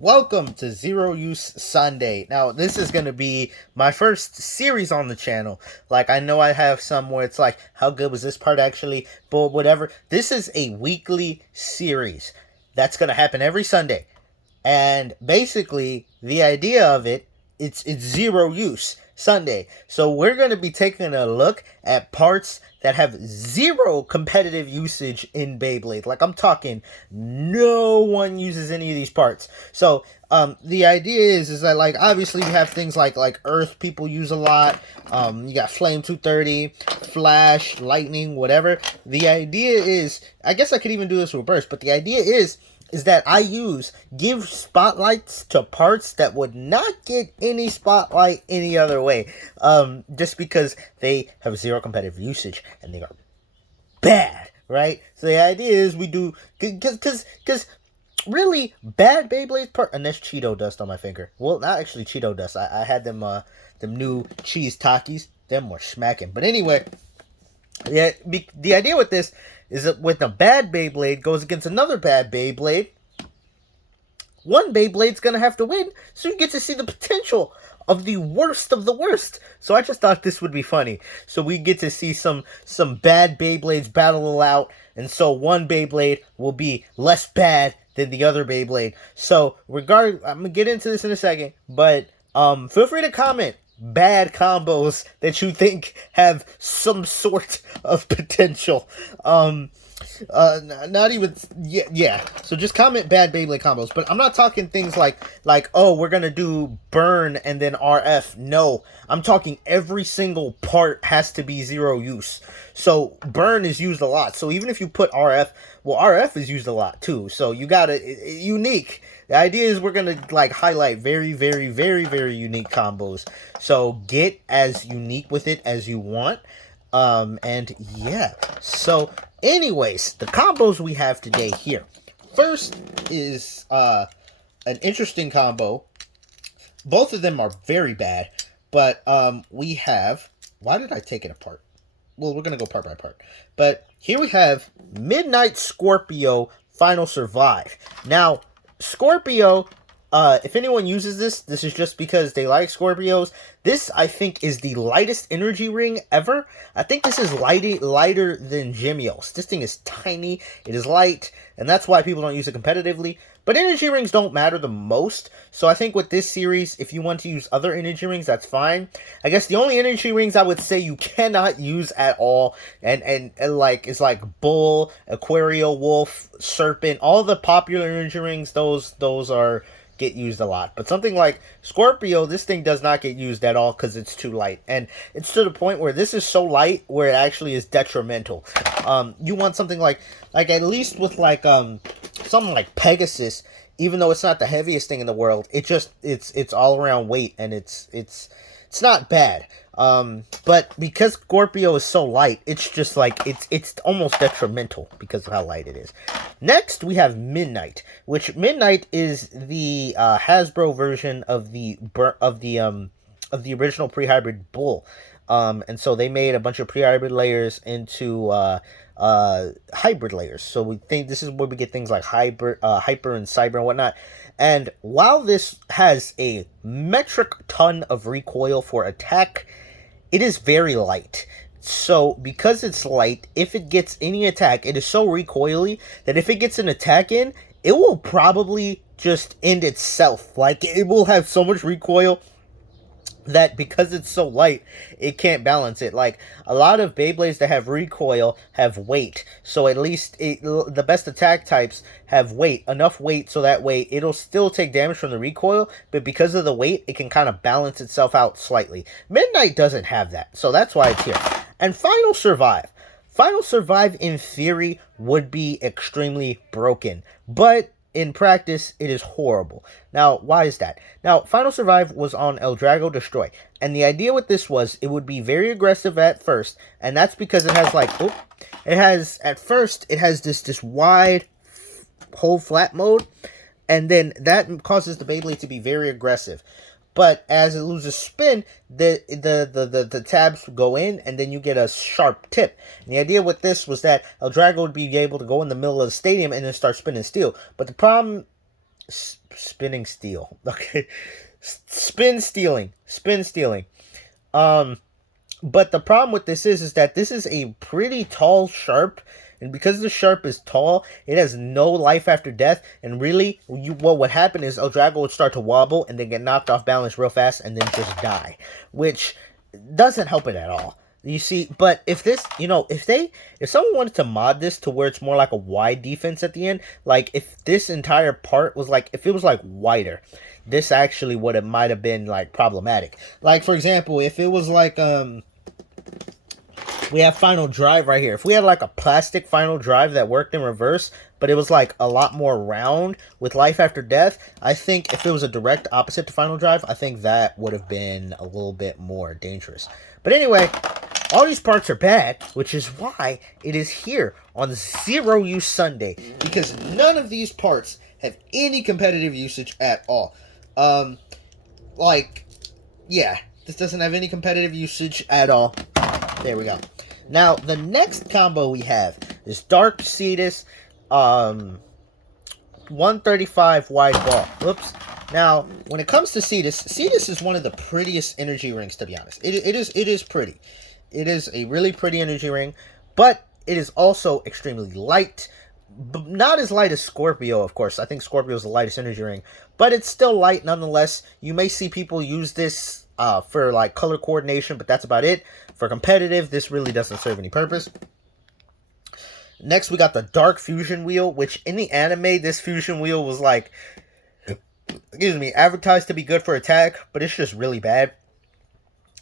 Welcome to Zero Use Sunday. Now, this is going to be my first series on the channel. Like, I know I have some where it's like, how good was this part actually? But whatever. This is a weekly series that's going to happen every Sunday. And basically, the idea of it's Zero Use Sunday. So we're going to be taking a look at parts that have zero competitive usage in Beyblade. Like, I'm talking no one uses any of these parts. So the idea is that, like, obviously you have things like Earth people use a lot. You got Flame 230, Flash, Lightning, whatever. The idea is, I guess I could even do this with Burst, but the idea is that I give spotlights to parts that would not get any spotlight any other way. Just because they have zero competitive usage and they are bad, right? So the idea is we do, because really bad Beyblade part, and that's Cheeto dust on my finger. Well, not actually Cheeto dust. I had them new cheese Takis. Them were smacking. But anyway, yeah, the idea with this is that when a bad Beyblade goes against another bad Beyblade, one Beyblade's gonna have to win, so you get to see the potential of the worst of the worst. So I just thought this would be funny. So we get to see some bad Beyblades battle it out, and so one Beyblade will be less bad than the other Beyblade. So I'm gonna get into this in a second, but feel free to comment bad combos that you think have some sort of potential. Not even, yeah. So just comment bad Beyblade combos, but I'm not talking things like oh, we're gonna do burn and then RF. No, I'm talking every single part has to be zero use. So burn is used a lot. So even if you put RF, well, RF is used a lot too. So you got unique. The idea is we're gonna highlight very, very, very, very unique combos. So get as unique with it as you want. And yeah. So anyways, the combos we have today here. First is an interesting combo. Both of them are very bad, but we have, why did I take it apart? Well, we're gonna go part by part. But here we have Midnight Scorpio Final Survive. Now, Scorpio, if anyone uses this is just because they like Scorpios. This, I think, is the lightest energy ring ever. I think this is lighter than Gemios. This thing is tiny, it is light, and that's why people don't use it competitively. But energy rings don't matter the most, so I think with this series, if you want to use other energy rings, that's fine. I guess the only energy rings I would say you cannot use at all, and is like Bull, Aquario, Wolf, Serpent, all the popular energy rings, those are get used a lot. But something like Scorpio, this thing does not get used at all because it's too light. And it's to the point where this is so light where it actually is detrimental. You want something like at least with something like Pegasus, even though it's not the heaviest thing in the world, it's all around weight, and it's not bad. But because Scorpio is so light, it's just it's almost detrimental because of how light it is. Next, we have Midnight, which Midnight is the Hasbro version of the original pre-hybrid Bull. And so they made a bunch of pre-hybrid layers into hybrid layers. So we think this is where we get things like hyper and cyber and whatnot. And while this has a metric ton of recoil for attack, it is very light. So because it's light, if it gets any attack, it is so recoily that if it gets an attack in, it will probably just end itself. Like, it will have so much recoil that because it's so light, it can't balance it. Like, a lot of Beyblades that have recoil have weight, so at least the best attack types have weight, enough weight so that way it'll still take damage from the recoil, but because of the weight, it can kind of balance itself out slightly. Midnight doesn't have that, so that's why it's here. And Final Survive. Final Survive, in theory, would be extremely broken, but in practice, it is horrible. Now, why is that? Now, Final Survive was on El Drago Destroy, and the idea with this was it would be very aggressive at first, and that's because it has at first it has this wide hold flat mode, and then that causes the Beyblade to be very aggressive. But as it loses spin, the tabs go in, and then you get a sharp tip. And the idea with this was that El Drago would be able to go in the middle of the stadium and then start spinning steel. But the problem spinning steel. Okay, spin stealing. Um, but the problem with this is that this is a pretty tall sharp, and because the sharp is tall, it has no life after death. And really, what would happen is Eldrago would start to wobble and then get knocked off balance real fast and then just die, which doesn't help it at all. You see, but if this, if someone wanted to mod this to where it's more like a wide defense at the end, like if this entire part was like, if it was like wider, this actually would have might have been like problematic. Like for example, if it was like we have final drive right here. If we had like a plastic final drive that worked in reverse, but it was like a lot more round with life after death, I think if it was a direct opposite to final drive, I think that would have been a little bit more dangerous. But anyway, all these parts are bad, which is why it is here on Zero Use Sunday, because none of these parts have any competitive usage at all. Yeah, this doesn't have any competitive usage at all. There we go. Now, the next combo we have is Dark Cetus, 135 wide ball. Whoops. Now, when it comes to Cetus is one of the prettiest energy rings, to be honest. It is pretty. It is a really pretty energy ring, but it is also extremely light. Not as light as Scorpio, of course. I think Scorpio is the lightest energy ring, but it's still light nonetheless. You may see people use this for like color coordination, but that's about it. For competitive, this really doesn't serve any purpose. Next, we got the Dark Fusion Wheel, which in the anime, this Fusion Wheel was like, advertised to be good for attack, but it's just really bad.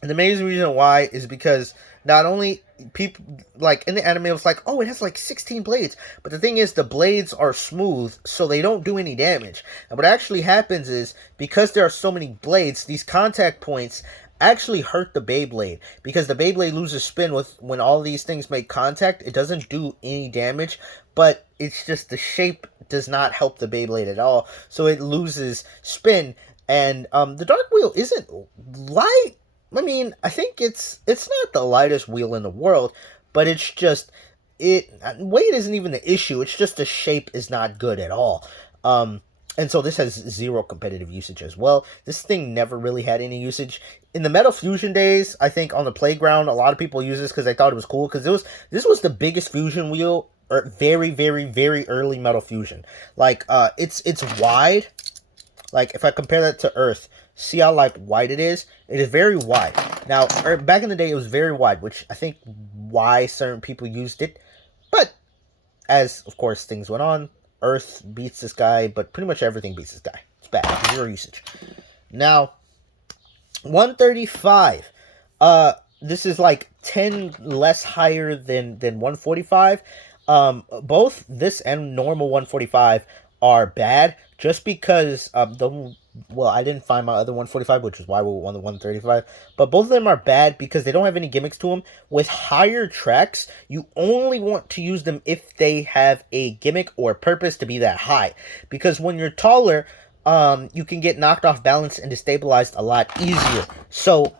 And the main reason why is because not only people, like in the anime, it was like, oh, it has like 16 blades. But the thing is, the blades are smooth, so they don't do any damage. And what actually happens is, because there are so many blades, these contact points actually hurt the Beyblade. Because the Beyblade loses spin when all these things make contact. It doesn't do any damage, but it's just the shape does not help the Beyblade at all. So it loses spin. And the Dark Wheel isn't light. I mean, I think it's not the lightest wheel in the world, but it's just, weight isn't even the issue. It's just the shape is not good at all. And so this has zero competitive usage as well. This thing never really had any usage. In the Metal Fusion days, I think on the playground, a lot of people use this because they thought it was cool, because this was the biggest fusion wheel, or very, very, very early Metal Fusion. Like, it's wide. Like, if I compare that to Earth, see how like wide it is? It is very wide. Now, back in the day, it was very wide, which I think why certain people used it. But as, of course, things went on, Earth beats this guy, but pretty much everything beats this guy. It's bad. Zero usage. Now, 135. This is like 10 less higher than 145. Both this and normal 145 are bad, just because I didn't find my other 145, which is why we won the 135. But both of them are bad because they don't have any gimmicks to them. With higher tracks, you only want to use them if they have a gimmick or purpose to be that high. Because when you're taller, you can get knocked off balance and destabilized a lot easier. So,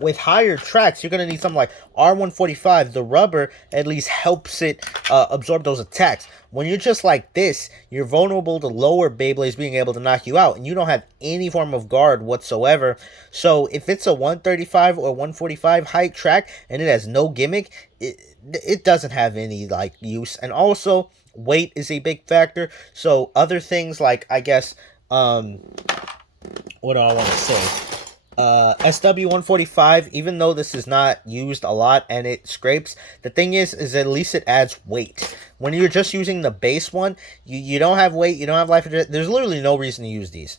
with higher tracks, you're going to need something like R145. The rubber at least helps it absorb those attacks. When you're just like this, you're vulnerable to lower Beyblades being able to knock you out, and you don't have any form of guard whatsoever. So if it's a 135 or 145 height track and it has no gimmick, it doesn't have any like use. And also, weight is a big factor. So other things like, I guess, what do I want to say? SW145, even though this is not used a lot and it scrapes, the thing is at least it adds weight. When you're just using the base one, you don't have weight, you don't have life. There's literally no reason to use these.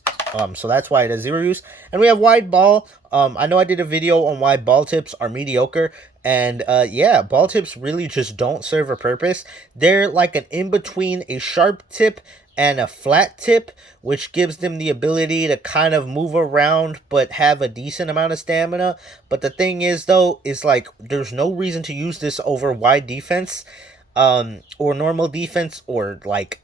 So that's why it has zero use. And we have wide ball. I know I did a video on why ball tips are mediocre. And yeah, ball tips really just don't serve a purpose. They're like an in-between a sharp tip and a flat tip, which gives them the ability to kind of move around but have a decent amount of stamina. But the thing is, though, is like there's no reason to use this over wide defense, or normal defense, or like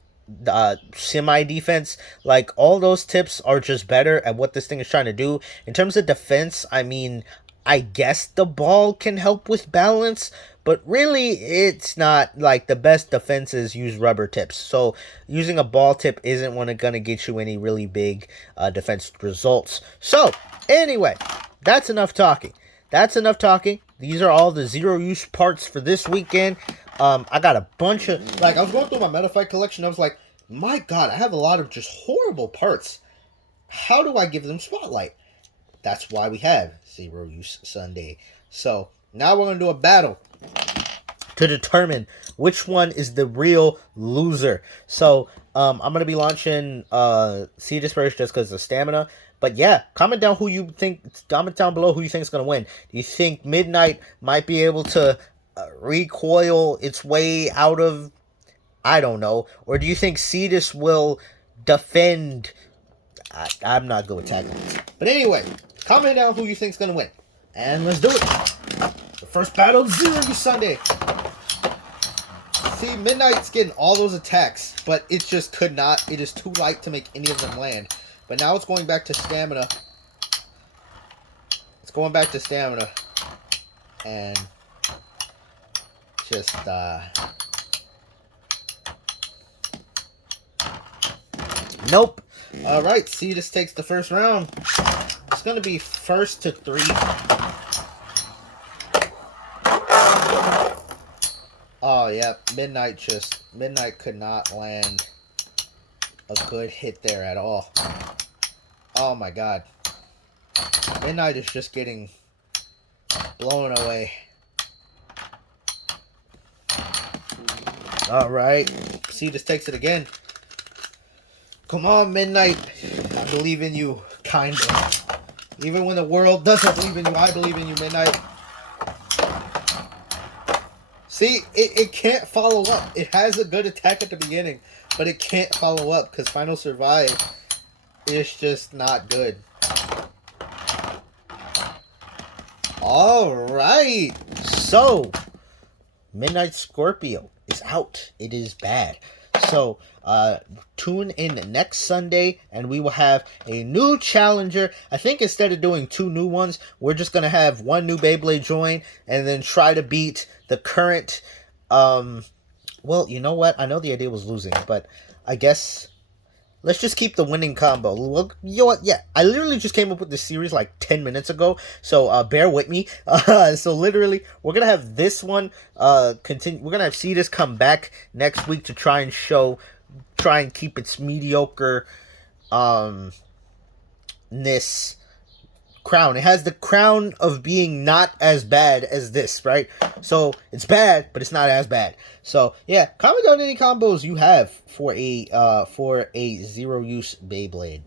semi defense. Like, all those tips are just better at what this thing is trying to do. In terms of defense, I mean, I guess the ball can help with balance, but really it's not. Like, the best defenses use rubber tips, so using a ball tip isn't gonna get you any really big defense results. So anyway, that's enough talking. These are all the zero use parts for this weekend. I got a bunch of, like, I was going through my Metafight collection. I was like, my god, I have a lot of just horrible parts. How do I give them spotlight? That's why we have Zero Use Sunday. So now we're going to do a battle to determine which one is the real loser. So I'm going to be launching cetus first just because of stamina. But yeah, comment down below who you think is going to win. Do you think Midnight might be able to recoil its way out of, I don't know, or do you think cetus will defend? I'm not good with tactics. But anyway, comment down who you think is going to win. And let's do it. The first battle of Zero Use Sunday. See, Midnight's getting all those attacks, but it just could not. It is too light to make any of them land. But now it's going back to stamina. And just, nope. Alright, cetus takes the first round. It's going to be first to 3. Oh, yeah. Midnight could not land a good hit there at all. Oh, my God. Midnight is just getting blown away. Alright. Cetus takes it again. Come on, Midnight. I believe in you, kind of. Even when the world doesn't believe in you, I believe in you, Midnight. See, it can't follow up. It has a good attack at the beginning, but it can't follow up because Final Survive is just not good. Alright. So, Midnight Scorpio is out. It is bad. So, tune in next Sunday, and we will have a new challenger. I think instead of doing 2 new ones, we're just going to have 1 new Beyblade join, and then try to beat the current, well, you know what? I know the idea was losing, but I guess let's just keep the winning combo. Well, you know what? Yeah, I literally just came up with this series like 10 minutes ago, so bear with me. So literally, we're gonna have this one continue. We're gonna have cetus come back next week to try and keep its mediocre ness crown. It has the crown of being not as bad as this, right? So it's bad, but it's not as bad. So yeah, comment down any combos you have for a zero use Beyblade.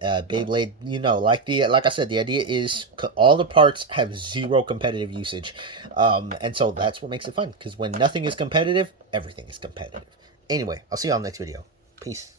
Beyblade, you know, like I said, the idea is all the parts have 0 competitive usage, and so that's what makes it fun. Because when nothing is competitive, everything is competitive. Anyway, I'll see you on the next video. Peace.